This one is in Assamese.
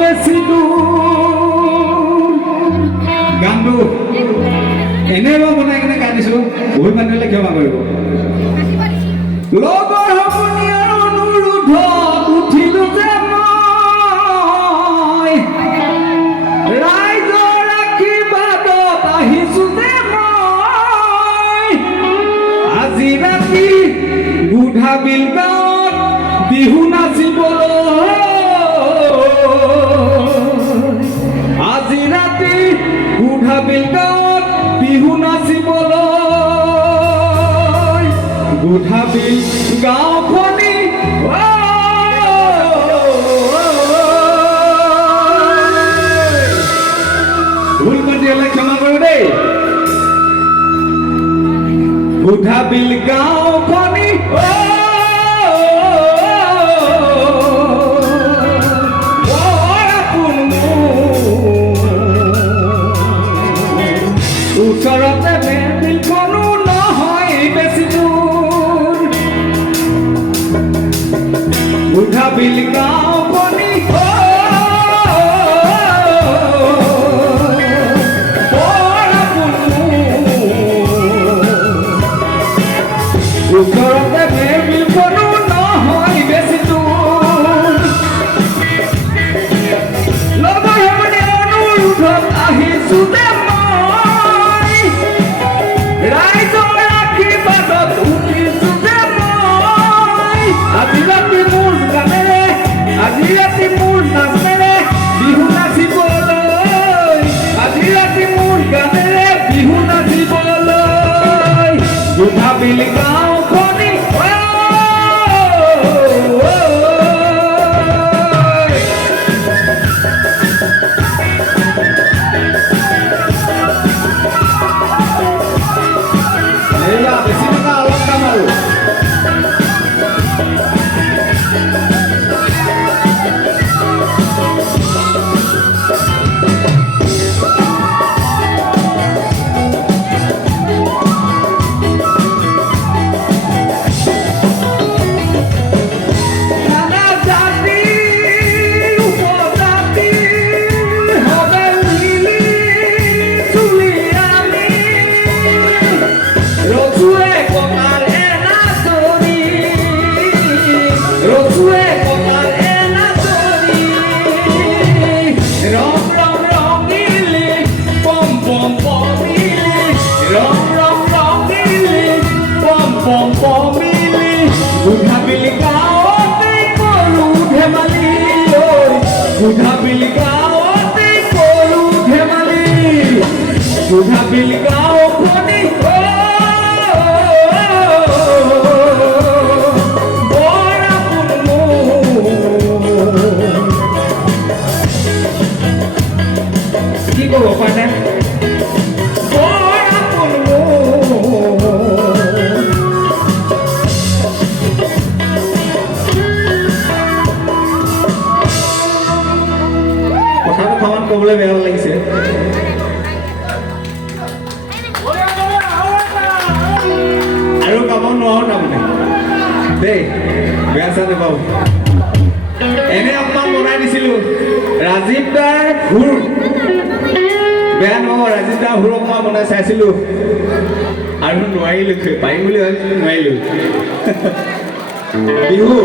বেছি গানটো এনে মই বনাই কিনে গাই দিছো বহুত মানুহে ক্ষমা কৰিব লগৰ সমনীয়াৰ অনুৰোধত উঠিলো যে মই ৰাইজৰ আশীৰ্বাদত আহিছো যে মই আজি ৰাতি বুঢ়াবিল গাঁৱত বিহু নাচিবলৈ আজি ৰাতি বুঢ়াবিল গাঁৱত বিহু নাচিবলৈ বুঢ়াবিল গাঁওখনি ভুল মাতি হলে ক্ষমা কৰিব দেই বুঢ়াবিল গাঁওখনি ওচৰতে বিলখনো নহয় বেছি দূৰ বুঢ়াবিল গাঁওখনি ওচৰতে বিলখনো নহয় বেছি দূৰ লগৰ সমনীয়াৰ অনুৰোধত আহিছো যে ৰাইজৰ আশীৰ্বাদত উঠিছো যে মই আজি ৰাতি মোৰ গানেৰে আজি ৰাতি মোৰ নাচেৰে বিহু নাচিবলৈ আজি ৰাতি মোৰ গানেৰে বিহু নাচিবলৈ বুঢ়াবিল গাঁওখনি বেছি টকা অলপ কাম আৰু বুঢ়াবিল গাঁৱতে কৰো ধেমালি বুঢ়াবিল গাঁৱতে কৰো ধেমালি বুঢ়াবিল গাঁওখনি বৰ আপোন কি ক'ব পাৰে ক'বলৈ বেয়া লাগিছে আৰু গাব নোৱাৰো তাৰমানে দেই বেয়া চা নাপাব এনে অকমান বনাই দিছিলো ৰাজীৱ দাৰ সুৰ বেয়া নহয় ৰাজীৱ দাৰ সুৰ অকমান বনাই চাইছিলো আৰু নোৱাৰিলো পাৰিম বুলি ভাবিছিলো নোৱাৰিলো বিহু